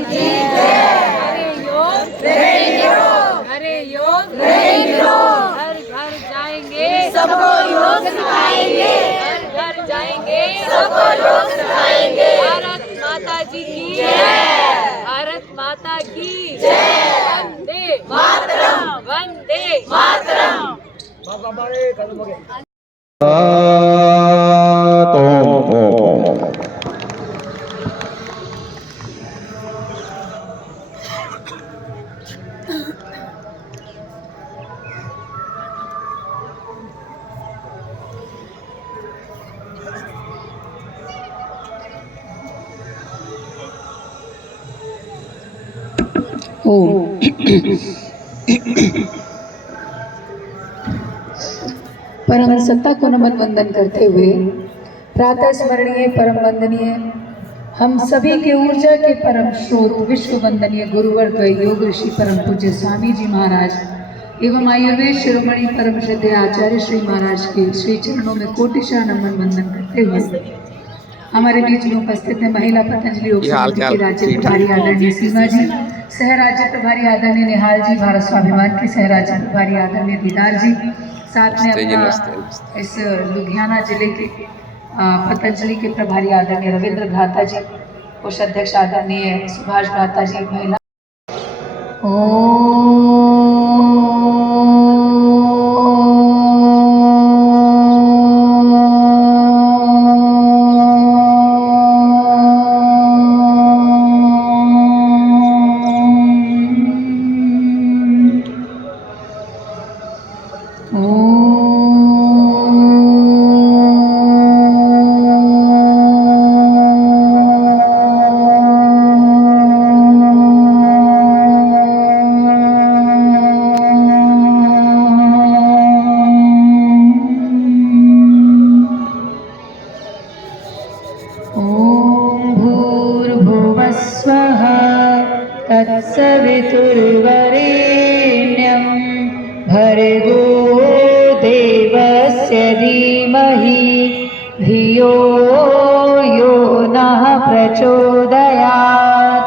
की जय। हरे योग रहेंगे योग, हरे योग रहेंगे योग। घर घर जाएंगे सबको योग सिखाएंगे, घर घर जाएंगे सबको योग सिखाएंगे। भारत माता जी की जय, भारत माता की जय। वंदे मातरम, वंदे मातरम। ओम परम सत्ता को नमन वंदन करते हुए प्रातः स्मरणीय परम वंदनीय हम सभी के ऊर्जा के परम स्रोत विश्व वंदनीय गुरुवर योग ऋषि परम पूज्य स्वामी जी महाराज एवं आयुर्वेद शिरोमणि परम श्रद्धेय आचार्य श्री महाराज के श्री चरणों में कोटिशा नमन वंदन करते हुए हमारे बीच में उपस्थित है महिला पतंजलि योग समिति की राज्य प्रभारी आदरणीय सीमा जी, सह राज्य प्रभारी आदरणीय निहाल जी, भारत स्वाभिमान के सह राज्य प्रभारी आदरणीय दीदार जी, साथ में अपना इस लुधियाना जिले के पतंजलि के प्रभारी आदरणीय रविंद्र भ्राता जी, कोषाध्यक्ष आदरणीय सुभाष भ्राता जी, महिला तत्सवितुर्वरेण्यं भर्गो देवस्य धीमहि धियो यो नः प्रचोदयात्।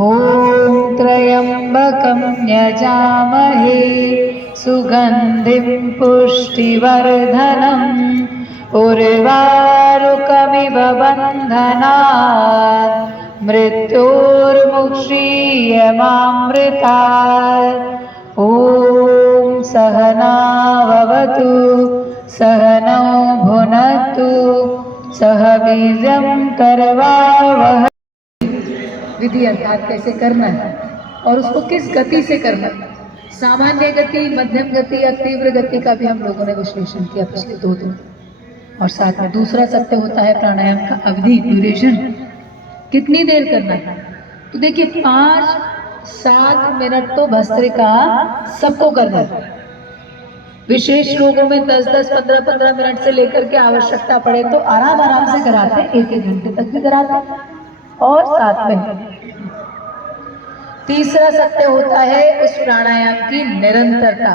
ॐ त्र्यम्बकं यजामहे सुगन्धिं पुष्टिवर्धनम् उर्वारुकमिव बन्धनात् मृत्योर्मुक्षीयमामृतात्। ॐ सहनाववतु सहनौ भुनक्तु सह वीर्यं करवावहै। विधि अर्थात कैसे करना है और उसको किस गति से करना है, सामान्य गति, मध्यम गति या तीव्र गति का भी हम लोगों ने विश्लेषण किया पिछले 2 दिन। और साथ में दूसरा सत्य होता है प्राणायाम का अवधि, ड्यूरेशन, कितनी देर करना है। तो देखिए 5-7 मिनट तो भस्त्रिका सबको करना है। विशेष रोगों में 10-10, 15-15 मिनट से लेकर के आवश्यकता पड़े तो आराम आराम से कराते हैं, 1-1 घंटे तक भी कराते हैं। और साथ में तीसरा सत्य होता है उस प्राणायाम की निरंतरता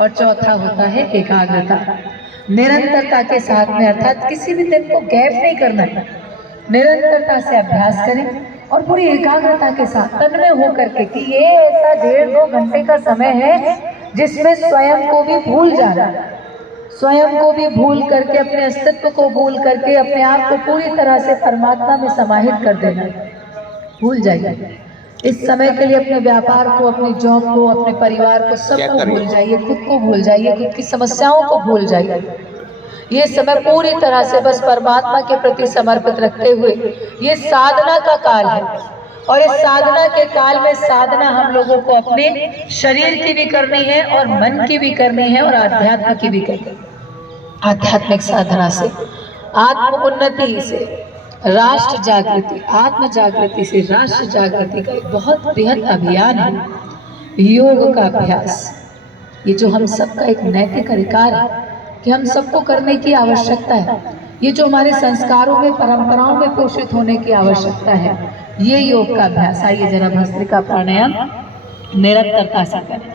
और चौथा होता है एकाग्रता। निरंतरता के साथ में अर्थात किसी भी दिन को गैप नहीं करना है, निरंतरता से अभ्यास करें और पूरी एकाग्रता के साथ तन्मय होकर के कि ये ऐसा 1.5-2 घंटे का समय है जिसमें स्वयं को भी भूल जाना, स्वयं को भी भूल करके, अपने अस्तित्व को भूल करके अपने आप को पूरी तरह से परमात्मा में समाहित कर देना। भूल जाइए इस समय के लिए अपने व्यापार को, अपनी जॉब को, अपने परिवार को, सबको भूल जाइए, खुद को भूल जाइए, खुद की समस्याओं को भूल जाइए। ये समय पूरी तरह से बस परमात्मा के प्रति समर्पित रखते हुए ये साधना का काल है। और इस साधना के काल में साधना हम लोगों को अपने शरीर की भी करनी है और मन की भी करनी है और आध्यात्म की भी करनी है। आध्यात्मिक साधना से, आत्म उन्नति से राष्ट्र जागृति, आत्म जागृति से राष्ट्र जागृति का एक बहुत बृहद अभियान है योग का अभ्यास। ये जो हम सबका एक नैतिक अधिकार है कि हम सबको करने की आवश्यकता है, ये जो हमारे संस्कारों में, परंपराओं में पोषित होने की आवश्यकता है, ये योग का अभ्यास। आइए जरा भस्त्रिका प्राणायाम निरंतरता से करें।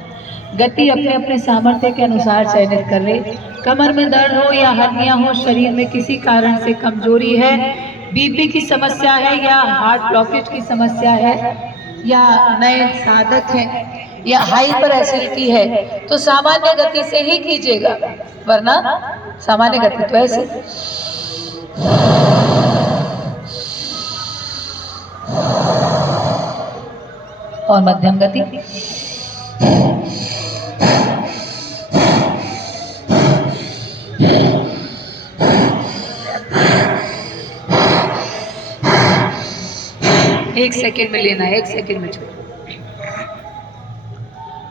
गति अपने अपने सामर्थ्य के अनुसार चयनित कर ले। कमर में दर्द हो या हड्डियां हो, शरीर में किसी कारण से कमजोरी है बीपी की समस्या है या हार्ट ब्लॉकेज की समस्या है या नए साधक हैं या हाइपर एसिडिटी है तो सामान्य गति से ही कीजिएगा, वरना सामान्य गति तो ऐसे और मध्यम गति। एक सेकेंड में लेना है, एक सेकेंड में छोड़।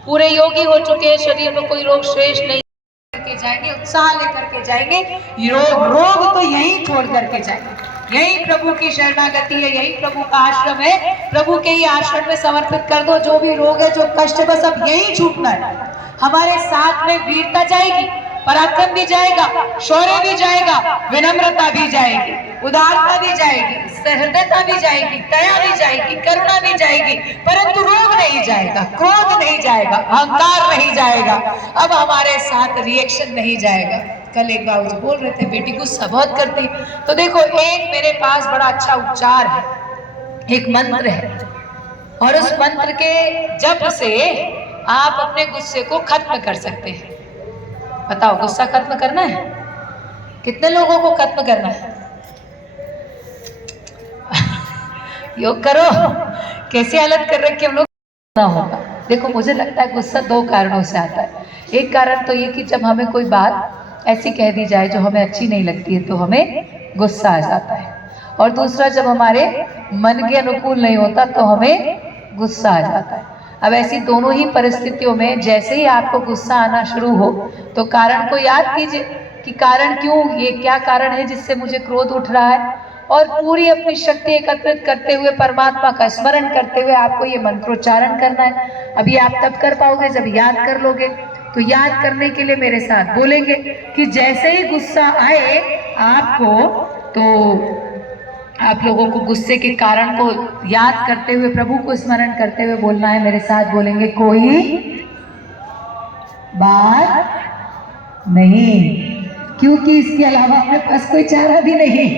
पूरे योगी हो चुके हैं, शरीर में कोई रोग शेष नहीं करके जाएंगे, उत्साह लेकर के जाएंगे। रोग तो यहीं छोड़ करके जाएंगे। यही प्रभु की शरणागति है, यही प्रभु का आश्रम है। प्रभु के ही आश्रम में समर्पित कर दो जो भी रोग है, जो कष्ट है, बस अब यही छूटना है। हमारे साथ में वीरता जाएगी, पराक्रम भी जाएगा, शौर्य भी जाएगा, विनम्रता भी जाएगी, उदारता भी जाएगी, सहृदयता भी जाएगी, दया भी जाएगी, करुणा भी जाएगी, परंतु रोग नहीं जाएगा, क्रोध नहीं जाएगा, अहंकार नहीं जाएगा। अब हमारे साथ रिएक्शन नहीं जाएगा। कल एक बाबू बोल रहे थे बेटी गुस्सा बहुत करती, तो देखो एक मेरे पास बड़ा अच्छा उपचार है, एक मंत्र है, और उस मंत्र के जप से आप अपने गुस्से को खत्म कर सकते हैं। बताओ, गुस्सा खत्म करना है? कितने लोगों को खत्म करना है? योग करो। कैसी हालत कर रखी हम लोग ना होगा। देखो, मुझे लगता है गुस्सा दो कारणों से आता है। एक कारण तो ये कि जब हमें कोई बात ऐसी कह दी जाए जो हमें अच्छी नहीं लगती है तो हमें गुस्सा आ जाता है, और दूसरा जब हमारे मन के अनुकूल नहीं होता तो हमें गुस्सा आ जाता है। अब ऐसी दोनों ही परिस्थितियों में जैसे ही आपको गुस्सा आना शुरू हो तो कारण को याद कीजिए कि कारण क्यों, ये क्या कारण है जिससे मुझे क्रोध उठ रहा है, और पूरी अपनी शक्ति एकत्रित करते हुए परमात्मा का स्मरण करते हुए आपको ये मंत्रोच्चारण करना है। अभी आप तब कर पाओगे जब याद कर लोगे। तो याद करने के लिए मेरे साथ बोलेंगे कि जैसे ही गुस्सा आए आपको, तो आप लोगों को गुस्से के कारण को याद करते हुए, प्रभु को स्मरण करते हुए बोलना है। मेरे साथ बोलेंगे, कोई बात नहीं, क्योंकि इसके अलावा अपने पास कोई चारा भी नहीं।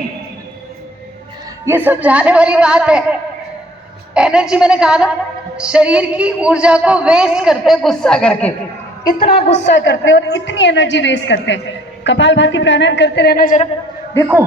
ये समझाने वाली बात है। एनर्जी, मैंने कहा ना, शरीर की ऊर्जा को वेस्ट करते हैं गुस्सा करके, इतना गुस्सा करते हैं और इतनी एनर्जी वेस्ट करते हैं। कपालभाति प्राणायाम करते रहना जरा, देखो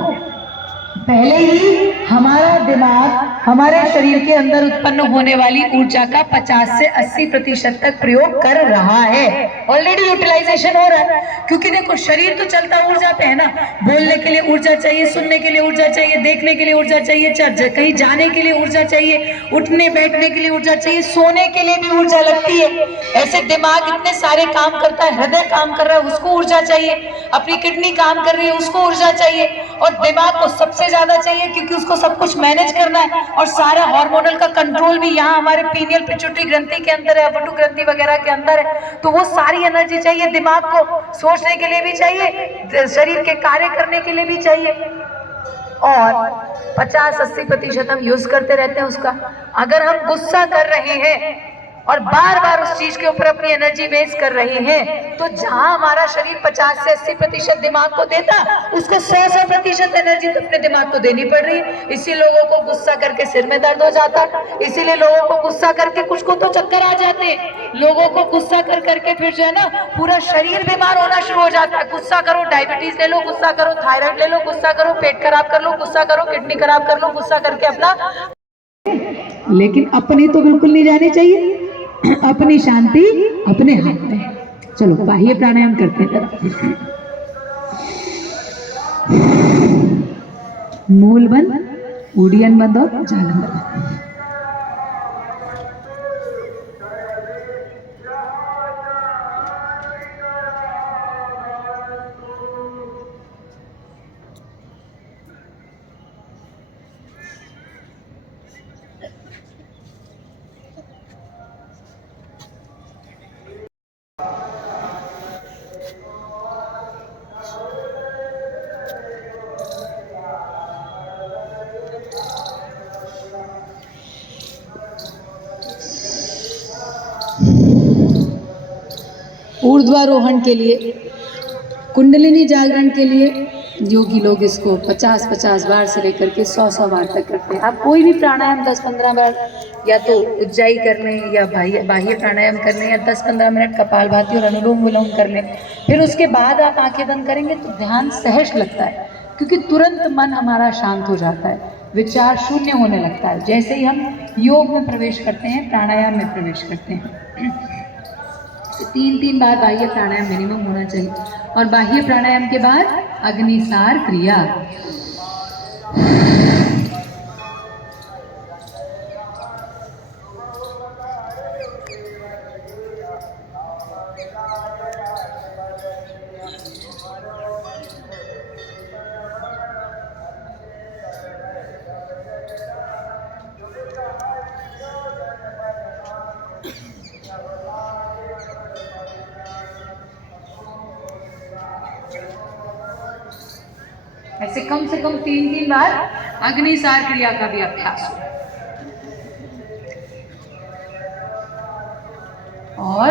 पहले ही हमारा दिमाग हमारे शरीर के अंदर उत्पन्न होने वाली ऊर्जा का 50 से 80% तक प्रयोग कर रहा है। ऑलरेडी यूटिलाइजेशन हो रहा है, क्योंकि देखो शरीर तो चलता ऊर्जा पे है ना। बोलने के लिए ऊर्जा चाहिए, सुनने के लिए ऊर्जा चाहिए, देखने के लिए ऊर्जा चाहिए, कहीं जाने के लिए ऊर्जा चाहिए, उठने बैठने के लिए ऊर्जा चाहिए, सोने के लिए भी ऊर्जा लगती है। ऐसे दिमाग इतने सारे काम करता है, हृदय काम कर रहा है, उसको ऊर्जा चाहिए, अपनी किडनी काम कर रही है, उसको ऊर्जा चाहिए, और दिमाग को सबसे ज्यादा चाहिए क्योंकि उसको सब कुछ मैनेज करना है। और सारा हार्मोनल का कंट्रोल भी यहाँ हमारे पीनियल पिट्यूटरी ग्रंथि के अंदर है, वटु ग्रंथि वगैरह के अंदर है। तो वो सारी एनर्जी चाहिए, दिमाग को सोचने के लिए भी चाहिए, शरीर के कार्य करने के लिए भी चाहिए, और 50-80% हम यूज करते रहते हैं उसका। अगर हम गुस्सा कर रहे हैं और बार बार उस चीज के ऊपर अपनी एनर्जी वेस्ट कर रहे हैं, तो जहां हमारा शरीर 50 से 80% दिमाग को देता, उसको 100% एनर्जी तो अपने दिमाग को देनी पड़ रही है। इसी लोगों को गुस्सा करके सिर में दर्द हो जाता, इसीलिए लोगों को गुस्सा करके कुछ को तो चक्कर आ जाते हैं, लोगों को गुस्सा कर करके फिर जो है ना पूरा शरीर बीमार होना शुरू हो जाता है। गुस्सा करो, डायबिटीज ले लो, गुस्सा करो, थायराइड ले लो, गुस्सा करो, पेट खराब कर लो, गुस्सा करो, किडनी खराब कर लो, गुस्सा करके अपना। लेकिन अपनी तो बिल्कुल नहीं जानी चाहिए, अपनी शांति अपने हाथ में। चलो बाह्य प्राणायाम करते हैं। मूल बंद, उडियन बंद और जालन बंद। ऊर्ध्वारोहण के लिए, कुंडलिनी जागरण के लिए योगी लोग इसको 50-50 बार से लेकर के 100-100 बार तक करते हैं। आप कोई भी प्राणायाम 10-15 बार या तो उज्जाई कर लें या बाह्य प्राणायाम कर लें या 10-15 मिनट कपालभाति और अनुलोम विलोम कर लें। फिर उसके बाद आप आंखें बंद करेंगे तो ध्यान सहज लगता है, क्योंकि तुरंत मन हमारा शांत हो जाता है, विचार शून्य होने लगता है। जैसे ही हम योग में प्रवेश करते हैं, प्राणायाम में प्रवेश करते हैं, 3-3 बार बाह्य प्राणायाम मिनिमम होना चाहिए। और बाह्य प्राणायाम के बाद अग्निसार क्रिया। ऐसे कम से कम 3-3 बार अग्निसार क्रिया का भी अभ्यास हो। और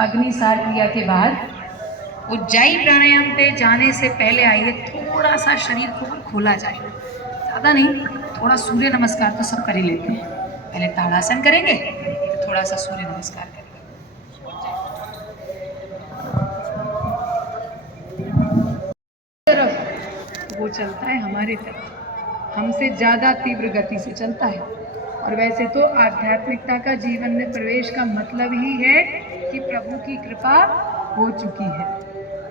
अग्निसार क्रिया के बाद उज्जाई प्राणायाम पे जाने से पहले आइए थोड़ा सा शरीर को खोला जाए, ज़्यादा नहीं, थोड़ा सूर्य नमस्कार तो सब कर ही लेते हैं। पहले ताड़ासन करेंगे, थोड़ा सा सूर्य नमस्कार करेंगे। वो चलता है हमारी तरफ, हमसे ज़्यादा तीव्र गति से चलता है। और वैसे तो आध्यात्मिकता का जीवन में प्रवेश का मतलब ही है कि प्रभु की कृपा हो चुकी है।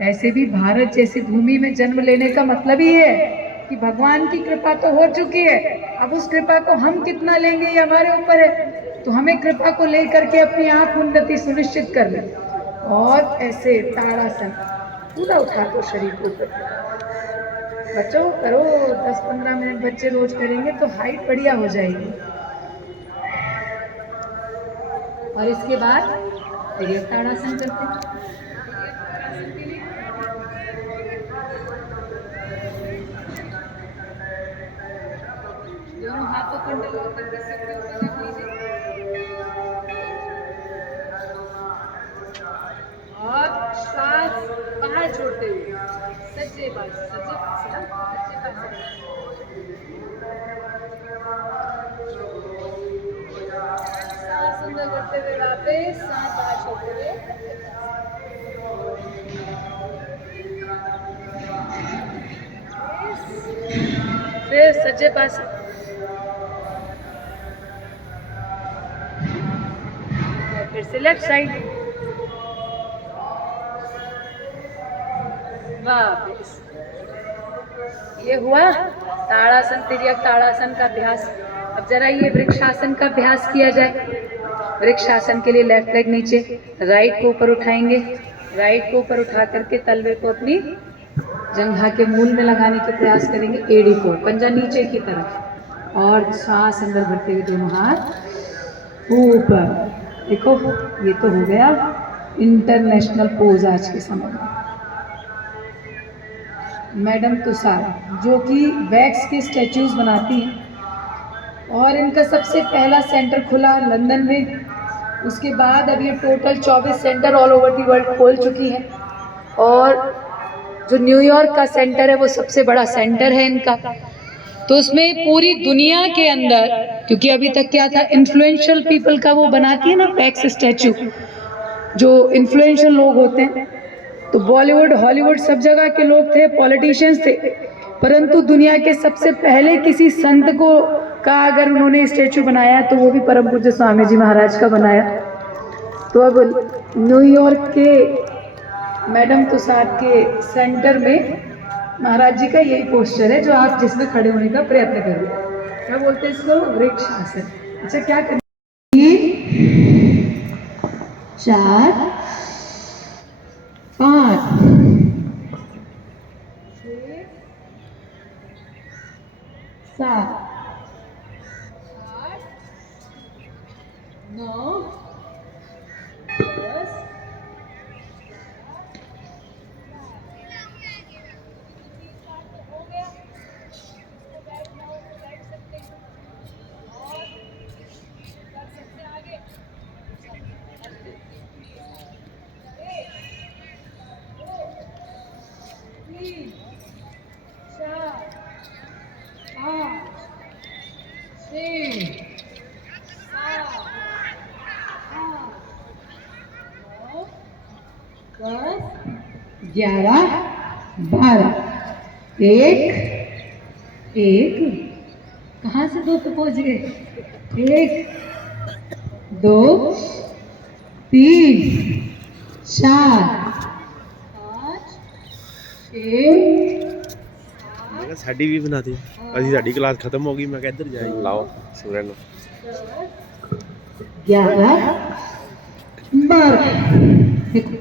ऐसे भी भारत जैसी भूमि में जन्म लेने का मतलब ही है कि भगवान की कृपा तो हो चुकी है, अब उस कृपा को हम कितना लेंगे ये हमारे ऊपर है। तो हमें कृपा को लेकर के अपनी आप उन्नति सुनिश्चित कर लें। और ऐसे ताड़ासन पूरा उठा दो शरीर को ऊपर। बच्चों करो, 10-15 मिनट बच्चे रोज करेंगे तो हाइट बढ़िया हो जाएगी। और इसके बाद फिर ताड़ासन करते हैं। दोनों हाथों को डलवा करके सिर के ऊपर रख लीजिए और सांस बाहर छोड़ते हुए सज्जे पास, सज्जे पास, सज्जे पास। सांस अंदर करते हुए वापस, सांस बाहर छोड़ते हुए। फिर सज्जे पास। फिर से लेफ्ट साइड वापस। ये हुआ ताड़ासन, तिर्यक ताड़ासन का अभ्यास। अब जरा ये वृक्षासन का अभ्यास किया जाए। वृक्षासन के लिए लेफ्ट लेग नीचे, राइट को ऊपर उठाएंगे, राइट को ऊपर उठा करके तलवे को अपनी जंघा के मूल में लगाने के प्रयास करेंगे, एड़ी को, पंजा नीचे की तरफ, और सांस अंदर भरते हुए दोनों हाथ ऊपर। देखो ये तो हो गया इंटरनेशनल पोज आज के समय में। मैडम तुषार जो कि वैक्स के स्टैचूज बनाती हैं और इनका सबसे पहला सेंटर खुला लंदन में। उसके बाद अब ये total 24 centre all over the world खोल चुकी है। और जो न्यूयॉर्क का सेंटर है वो सबसे बड़ा सेंटर है इनका। तो उसमें पूरी दुनिया के अंदर, क्योंकि अभी तक क्या था, इन्फ्लुएंशियल पीपल का वो बनाती है ना वैक्स स्टैचू, जो इन्फ्लुएंशियल लोग होते हैं। तो बॉलीवुड, हॉलीवुड सब जगह के लोग थे, पॉलिटिशियंस थे, परंतु दुनिया के सबसे पहले किसी संत को का अगर उन्होंने स्टैचू बनाया तो वो भी परम पूज्य स्वामी जी महाराज का बनाया। तो अब न्यूयॉर्क के मैडम तुषार के सेंटर में महाराज जी का यही पोस्टर है जो आप जिसमें खड़े होने का प्रयत्न कर रहे हैं। क्या बोलते हैं इसको? वृक्षासन। अच्छा क्या करें? 4 5 6 7 8 9 10। 11 12 1 1 कहाँ से 2 पे पहुंच गए 1 2 3 4 5 6 ਮੈਂ ਕਿਹਾ ਸਾਡੀ ਵੀ ਬਣਾ ਦਿਓ ਅਸੀਂ ਸਾਡੀ ਕਲਾਸ ਖਤਮ ਹੋ ਗਈ ਮੈਂ ਕਿਹਾ ਇੱਧਰ ਜਾਈਂ ਲਾਓ ਸੂਰਜ ਨੂੰ 11 12 देखो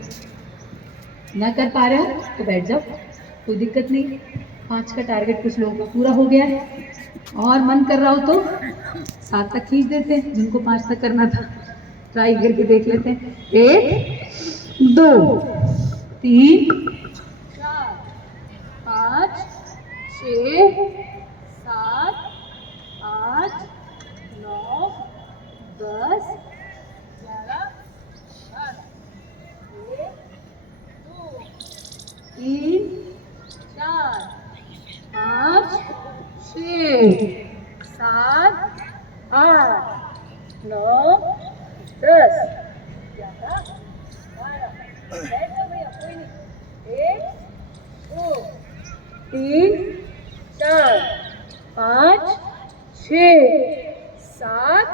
ना कर पा रहे हो तो बैठ जाओ कोई दिक्कत नहीं 5 का टारगेट कुछ लोगों का पूरा हो गया है और मन कर रहा हो तो 7 तक खींच देते हैं जिनको 5 तक करना था ट्राई करके देख लेते हैं 1 2 3 4 5 6 7 8 9 10 11 3 4 5 6 7 8 9 10 11 12 बैठो भैया कोई नहीं 1 2 3 4 5 6 7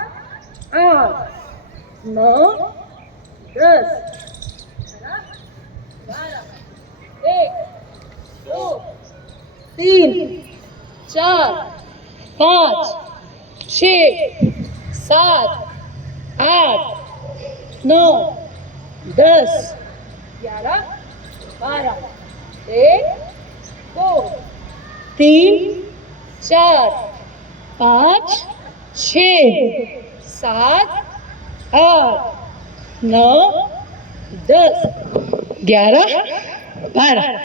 8 9 10 1 2 3 4 5 6 7 8 9 10 11 12 1 2 3 4 5 6 7 8 9 10 11 12